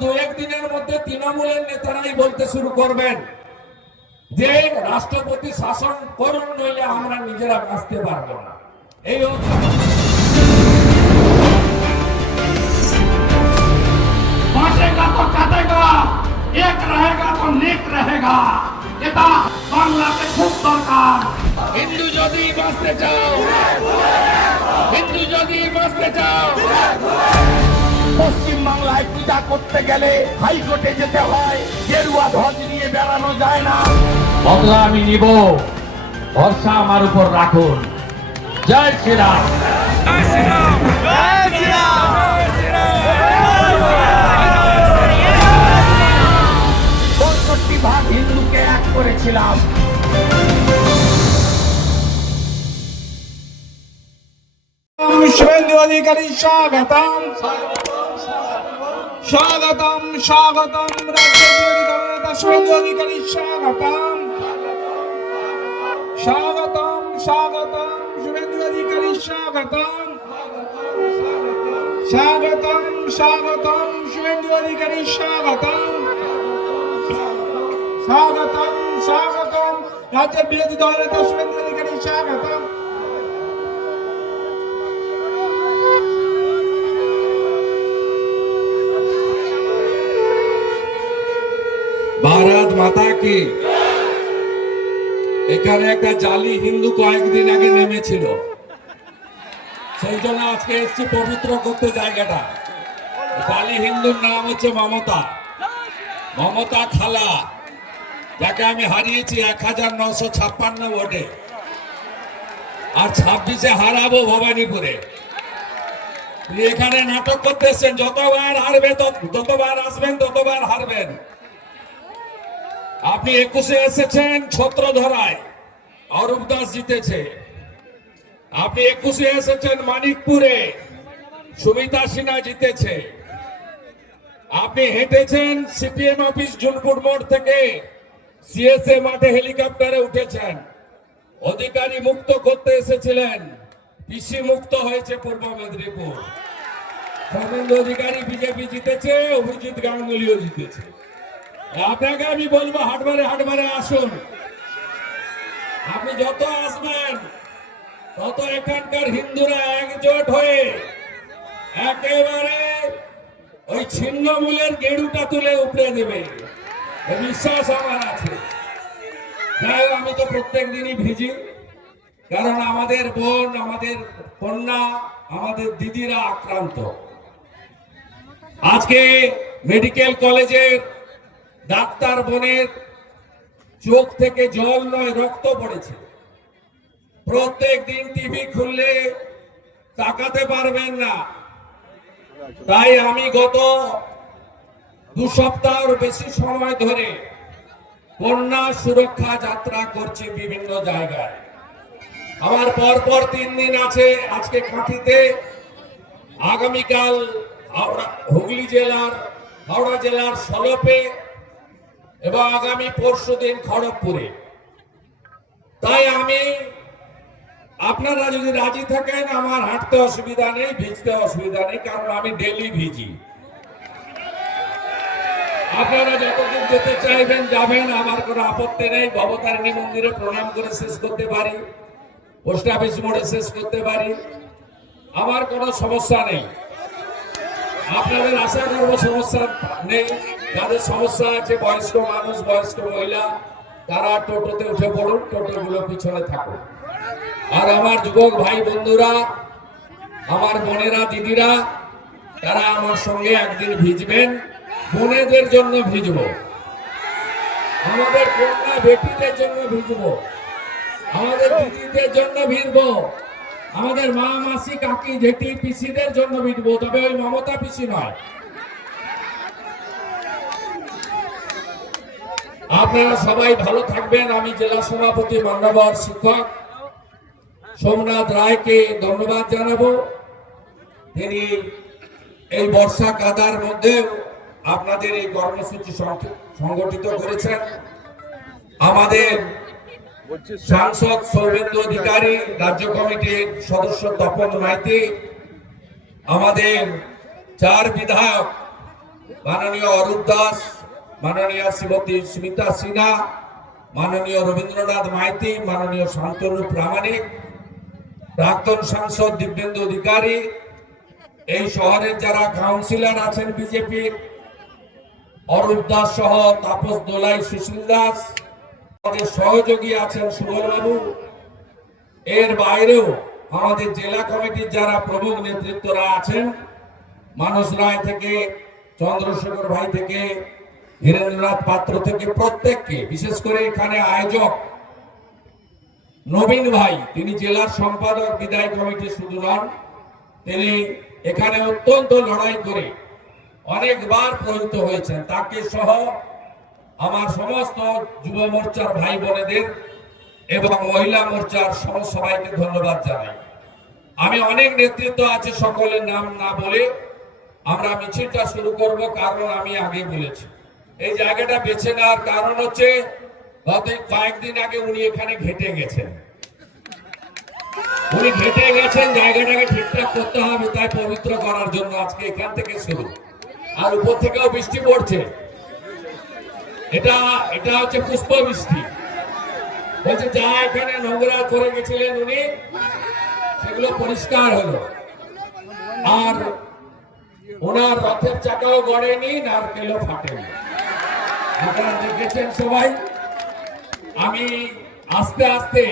দু একদিনের মধ্যে তৃণমূলের নেতারাই বলতে শুরু করবেন যে রাষ্ট্রপতি শাসন করুন নইলে আমরা নিজেরা বাঁচতে পারব না। এই বাঁচেগা খুব দরকার। হিন্দু যদি বাঁচতে চাও পশ্চিম বাংলায় পূজা করতে গেলে হাইকোর্টে যেতে হয়। গেরুয়া ধ্বজ নিয়ে বেড়ানো যায় না। বদলা আমি নিব। ভরসা আমার উপর রাখুন। জয় শ্রীরাম। পঁয়ষট্টি ভাগ হিন্দুকে এক করেছিলাম। শুভেন্দু অধিকারী স্বাগতম স্বাগতম স্বাগতম অধিকারী, স্বাগতম। স্বাগতম স্বাগতম, শুভেন্দু অধিকারী, স্বাগতম। স্বাগতম স্বাগতম, শুভেন্দু অধিকারী, স্বাগতম। স্বাগতম স্বাগতম, রাজ্যের বিরোধী দলনেতা শুভেন্দু অধিকারী, স্বাগতম। মাতা কি? এখানে একটা জালি হিন্দু কয়েকদিন আগে নেমেছিল। সেই জন্য আজকে এসছি পবিত্র করতে জায়গাটা। জালি হিন্দুর নাম হচ্ছে মমতা। মমতা খালা, যাকে আমি হারিয়েছি এক হাজার নশো ছাপ্পান্ন ভোটে। আর ছাব্বিশে হারাবো ভবানীপুরে। এখানে নাটক করতে এসছেন, যতবার হারবে তত- ততবার আসবেন, ততবার হারবেন। আপনি একুশে এসেছেন ছত্র ধরায় অরূপ দাস জিতেছে। আপনি একুশে এসেছেন মানিকপুরে। সুমিতা সিনহা জিতেছে। আপনি হেঁটেছেন সিপিএম অফিস জুনপুর মোড় থেকে। সিএসএ মাঠে হেলিকপ্টারে উঠেছেন। অধিকারী মুক্ত করতে এসেছিলেন। পিসি মুক্ত হয়েছে পূর্ব মেদিনীপুর। ধর্মেন্দ্র অধিকারী বিজেপি জিতেছে, অভিজিৎ গাঙ্গুলিও জিতেছে। আপনাকে আমি বলব, হাটবারে হাটবারে আসুন। আপনি যত আসবেন, তত এখানকার হিন্দুরা একজোট হয়ে একেবারে ওই ছিন্নমূলের গেড়ুটা তুলে উপড়ে দেবে। বিশ্বাস আমার আছে। আমি তো প্রত্যেক দিনই ভিজি। কারণ আমাদের বোন, আমাদের কন্যা, আমাদের দিদিরা আক্রান্ত। আজকে মেডিকেল কলেজের ডাক্তার বোনের চোখ থেকে জল নয়, রক্ত পড়েছে। প্রত্যেক দিন টিভি খুললে তাকাতে পারবেন না। তাই আমি গত দু সপ্তাহের বেশি সময় ধরে কন্যা সুরক্ষা যাত্রা করছি বিভিন্ন জায়গায়। আমার পরপর তিন দিন আছে আজকে কাঁথিতে। আগামীকাল হাওড়া হুগলি জেলার, হাওড়া জেলার সলপে এবং আগামী পরশু দিন খড়গপুরে। তাই আমি আপনারা যদি রাজি থাকেন, আমার হাঁটতে অসুবিধা নেই, ভিজতে অসুবিধা নেই, কারণ আমি ডেলি ভিজি। আপনারা যতদূর যেতে চাইবেন, যাবেন, আমার কোনো আপত্তি নেই। ভবতারিণী মন্দিরে প্রণাম করে শেষ করতে পারি। পোস্ট অফিস মোড়ে শেষ করতে পারি। আমার কোনো সমস্যা নেই। আপনাদের আশা করব সমস্যা নেই। যাদের সমস্যা আছে, বয়স্ক মানুষ, বয়স্ক মহিলা, তারা টোটোতে উঠে পড়ুন, টোটোগুলো পিছনে থাকুন। আর আমার যুবক ভাই বন্ধুরা, আমার বোনেরা, দিদিরা, তারা আমার সঙ্গে একদিন ভিজবেন, বোনেদের জন্য ভিজবো। আমাদের কন্যা বেটিদের জন্য ভিজবো। আমাদের দিদিদের জন্য ভিজবো। আমাদের মা, মাসি, কাকি, জেঠি, পিসিদের জন্য ভিজবো, তবে ওই মমতা পিসি নয়। আপনারা সবাই ভালো থাকবেন। আমি জেলা সভাপতি মান্যবর শিক্ষক সোমনাথ রায়কে ধন্যবাদ জানাব। তিনি এই বর্ষা কাদার মধ্যে আপনাদের এই কর্মসূচি সংগঠিত করেছেন। আমাদের সাংসদ সৌমেন্দ্র অধিকারী, রাজ্য কমিটির সদস্য তপন মাইতি, আমাদের চার বিধায়ক মাননীয় অরূপ দাস মাননীয় শ্রীমতী সুমিতা সিনহা, মাননীয় রবীন্দ্রনাথ মাইতি, মাননীয় শান্তনু প্রামাণিক, প্রাক্তন সাংসদ দিব্যেন্দু অধিকারী, এই শহরের যারা কাউন্সিলর আছেন বিজেপির, অরূপ দাস সহ তাপস দোলাই, সুশীল দাস সহযোগী আছেন সুবল বাবু এর বাইরেও আমাদের জেলা কমিটির যারা প্রমুখ নেতৃত্বরা আছেন, মানস রায় থেকে, চন্দ্রশেখর ভাই থেকে ধীরেন্দ্রনাথ পাত্র থেকে প্রত্যেককে, বিশেষ করে এখানে আয়োজক নবীন ভাই, তিনি জেলার সম্পাদক বিদায় কমিটি শুধু নন তিনি এখানে অত্যন্ত লড়াই করে অনেকবার প্রযুক্ত হয়েছেন। তাকে সহ আমার সমস্ত যুব মোর্চার ভাই বোনেদের এবং মহিলা মোর্চার সবাইকে ধন্যবাদ জানাই। আমি অনেক নেতৃত্ব আছে, সকলের নাম না বলে আমরা মিছিলটা শুরু করব, কারণ আমি আগে বলেছি। এই জায়গাটা বেছে নেওয়ার কারণ হচ্ছে, গত কয়েকদিন আগে উনি এখানে ঘেটে গেছেন। উনি ঘেটে গেছেন, জায়গাটাকে ঠিকঠাক করতে হবে, তাই পবিত্র করার জন্য আজকে এখান থেকে শুরু। আর উপর থেকেও বৃষ্টি পড়ছে। এটা এটা হচ্ছে পুষ্প বৃষ্টি। বলছে, যা এখানে নোংরা করে গেছিলেন উনি, সেগুলো পরিষ্কার হলো। আর ওনার রথের চাকাও গড়েনি, নারকেলও ফাটেনি। আপনারা দেখেছেন সবাই। আমি আস্তে আস্তে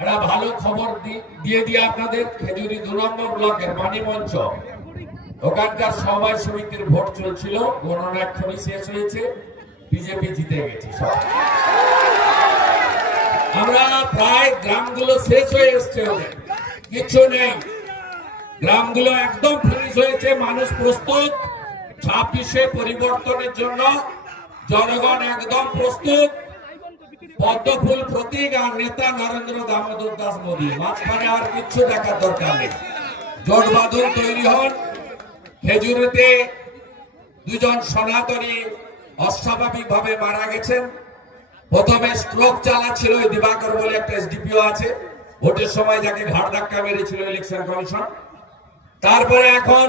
একটা ভালো খবর দিয়ে আপনাদের, খেজুরি দু নম্বর ব্লকের ওখানকার সমিতির ভোট চলছিল, গণনা এক্ষুনি শেষ হয়েছে, বিজেপি জিতে গেছে সব। আমরা প্রায় গ্রামগুলো শেষ হয়ে এসছে কিছু নেই। গ্রামগুলো একদম ফিনিশ হয়েছে, মানুষ প্রস্তুত। ছাব্বিশে পরিবর্তনের জন্য জনগণ একদম প্রস্তুত। পদ্মফুল প্রতীক আর নেতা নরেন্দ্র দামোদর দাস মোদী। মাঝখানে আর কিচ্ছু দেখার দরকার নেই। জোট তৈরি হন। খেজুরিতে দুজন সনাতনী অস্বাভাবিক ভাবে মারা গেছেন। প্রথমে স্ট্রোক চালাচ্ছিল ওই দিবাকর বলে একটা এসডিপিও আছে। ভোটের সময় যাকে ঘাট ধাক্কা মেরেছিল ইলেকশন কমিশন তারপরে এখন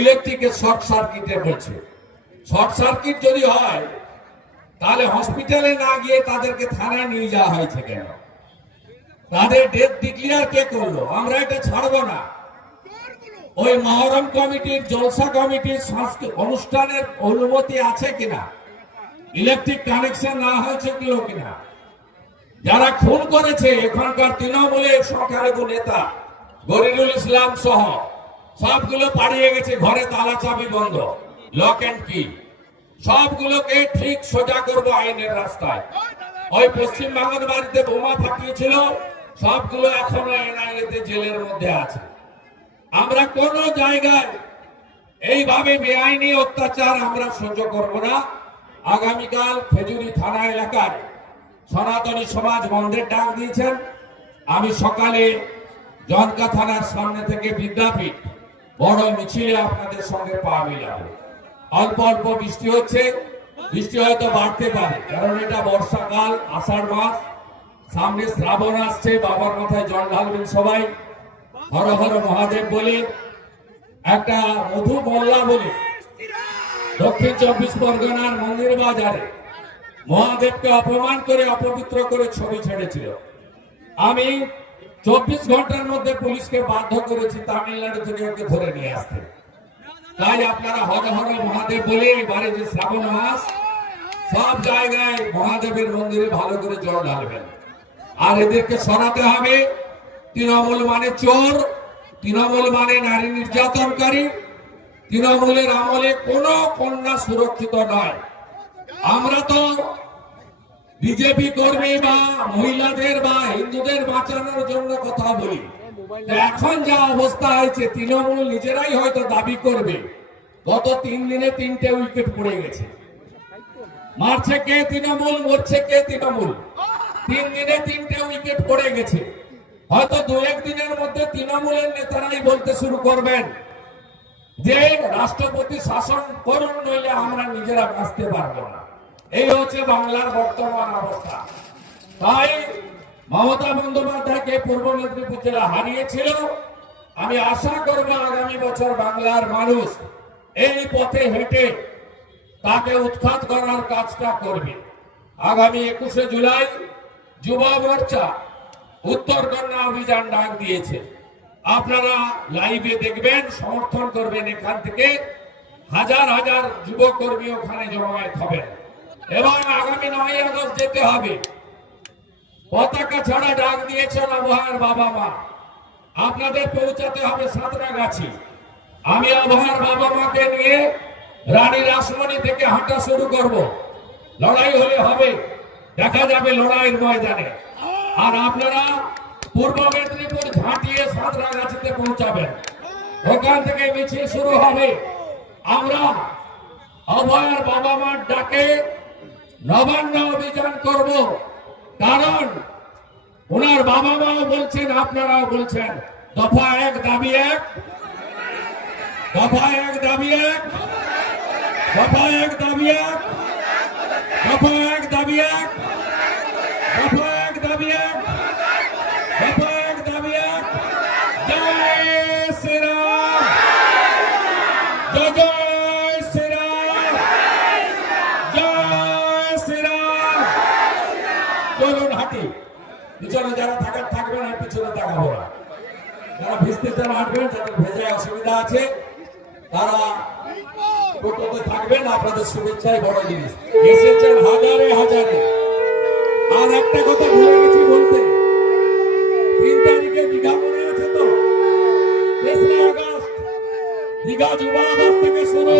ইলেকট্রিকের শর্ট সার্কিটে বলছে। শর্ট সার্কিট যদি হয় তাহলে হসপিটালে না গিয়ে তাদেরকে থানায় নিয়ে যাওয়া হয়েছে কেন? তাদের ডেথ ডিক্লিয়ার কে করল? আমরা এটা ছাড়বো না। ওই মহরম কমিটির, জলসা কমিটির অনুষ্ঠানের অনুমতি আছে কিনা? ইলেকট্রিক কানেকশন না হয়েছে কিলো কিনা? যারা খুন করেছে এখানকার তৃণমূলের সংখ্যালঘু নেতা, গরিরুল ইসলাম সহ, সবগুলো পাড়িয়ে গেছে, ঘরে তালা চাবি বন্ধ লক অ্যান্ড কি সবগুলোকে ঠিক সোজা করব আইনের রাস্তায়। ওই পশ্চিম বাংলার বাড়িতে বোমা ফাটিয়েছিল, সবগুলো এখনও এনআইএতে জেলের মধ্যে আছে। আমরা কোন জায়গায় এইভাবে বেআইনি অত্যাচার আমরা সহ্য করব না। আগামীকাল খেজুরি থানা এলাকায় সনাতনী সমাজ বন্ধের ডাক দিয়েছেন। আমি সকালে জনকা থানার সামনে থেকে বিদ্যাপীঠ বড় মিছিলে আপনাদের সঙ্গে পা মিলাবো। অল্প অল্প বৃষ্টি হচ্ছে, বৃষ্টি হয়তো বাড়তে পারে, কারণ এটা বর্ষাকাল, আষাঢ় মাস। সামনে শ্রাবণ আসছে, বাবার মাথায় জল ঢালবেন সবাই। হর হর মহাদেব বলে, একটা মধু মোল্লা বলে, দক্ষিণ চব্বিশ পরগনার মন্দির বাজারে মহাদেবকে অপমান করে, অপবিত্র করে ছবি ছেড়েছিল। আমি চব্বিশ ঘণ্টার মধ্যে পুলিশকে বাধ্য করেছি তামিলনাড়ু থেকে ওকে ধরে নিয়ে আসতে। তাই আপনারা হর হর মহাদেব বলে এবারে যে শ্রাবণ মাস, সব জায়গায় মহাদেবের মন্দিরে ভালো করে জল ঢালবেন। আর এদেরকে সরাতে হবে, তৃণমূল মানে চোর, তৃণমূল মানে নারী নির্যাতনকারী, তৃণমূলের আমলে কোনো কন্যা সুরক্ষিত নয়। আমরা তো বিজেপি কর্মী বা মহিলাদের বা হিন্দুদের বাঁচানোর জন্য কথা বলি। এখন যা অবস্থা হয়েছে, তৃণমূল নিজেরাই হয়তো দাবি করবে। গত তিন দিনে তিনটে উইকেট পড়ে গেছে। মারছে কে তৃণমূল, মরছে কে তৃণমূল? তিন দিনে তিনটে উইকেট পড়ে গেছে। হয়তো দু এক দিনের মধ্যে তৃণমূলের নেতারাই বলতে শুরু করবেন যে রাষ্ট্রপতি শাসন করুন, নইলে আমরা নিজেরা বাঁচতে পারব না। এই হচ্ছে বাংলার বর্তমান অবস্থা। তাই মমতা বন্দ্যোপাধ্যায়কে পূর্ব মেদিনীপুর জেলা হারিয়েছিল। আমি আশা করব আগামী বছর বাংলার মানুষ এই পথে হেঁটে তাকে উৎখাত করার কাজটা করবে। আগামী একুশে জুলাই যুব মোর্চা উত্তর কন্যা অভিযান ডাক দিয়েছে। আপনারা লাইভে দেখবেন, সমর্থন করবেন এখান থেকে। হাজার হাজার যুবকর্মী ওখানে জমায়েত হবেন। এবং আগামী নয় আগস্ট যেতে হবে। পতাকা ছাড়া ডাক দিয়েছেন আবহাওয়ার বাবা মা। আপনাদের পৌঁছাতে হবে সাঁতরাগাছি আমি আবহাওয়ার বাবা মাকে নিয়ে রানী রাসমণি থেকে হাঁটা শুরু করব। লড়াই হলে হবে। দেখা যাবে লড়াইয়ের ময়দানে। আর আপনারা পূর্ব মেদিনীপুর ঝাঁটিয়ে সাঁতরাগাছিতে পৌঁছাবেন। ওখান থেকে মিছিল শুরু হবে। আমরা অভয়ার বাবা মার ডাকে নবান্ন অভিযান করব। কারণ ওনার বাবা মাও বলছেন, আপনারাও বলছেন, দফা এক, দাবি এক। দফা এক, দাবি এক। দফা এক, দাবি এক। দফা এক, দাবি এক। দফা এক, দাবি এক। পিছনে যারা থাকার থাকবেন আর পিছনে তাকাবো না। যারা ভিজতে যারা হাঁটবেন, যাদের ভেজায় অসুবিধা আছে, তারা থাকবেন, আপনাদের শুভেচ্ছাই বড় জিনিস। এসেছেন হাজারে হাজারে। আর একটা কথা ভুলে গেছি বলতে। তিন তারিখে দীঘা মনে আছে তো? তেসরা আগস্ট। দীঘা যুবা আবাস থেকে শুরু।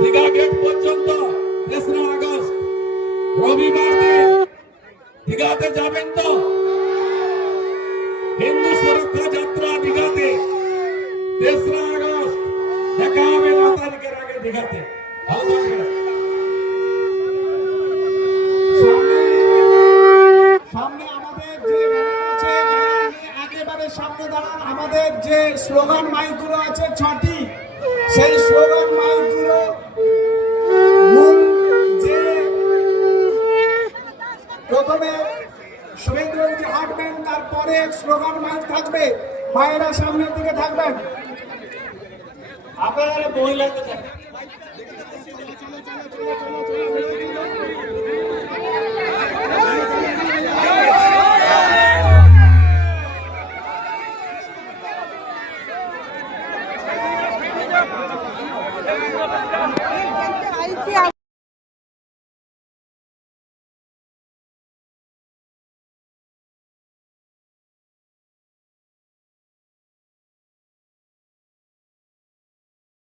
দীঘা গেট পর্যন্ত তেসরা আগস্ট। রবিবার দিন। দীঘাতে যাবেন তো? হিন্দু সুরক্ষা যাত্রা দীঘাতে। তেসরা আগস্ট, দেখা হবে ন তারিখের আগে দীঘাতে। আমাদের যে স্লোগান মাইকগুলো আছে ছটি, সেই স্লোগান মাইকগুলো আমাদের স্লোগান মাইক থাকবে। মায়েরা সামনের দিকে থাকবেন। আপনারা মহিলাদের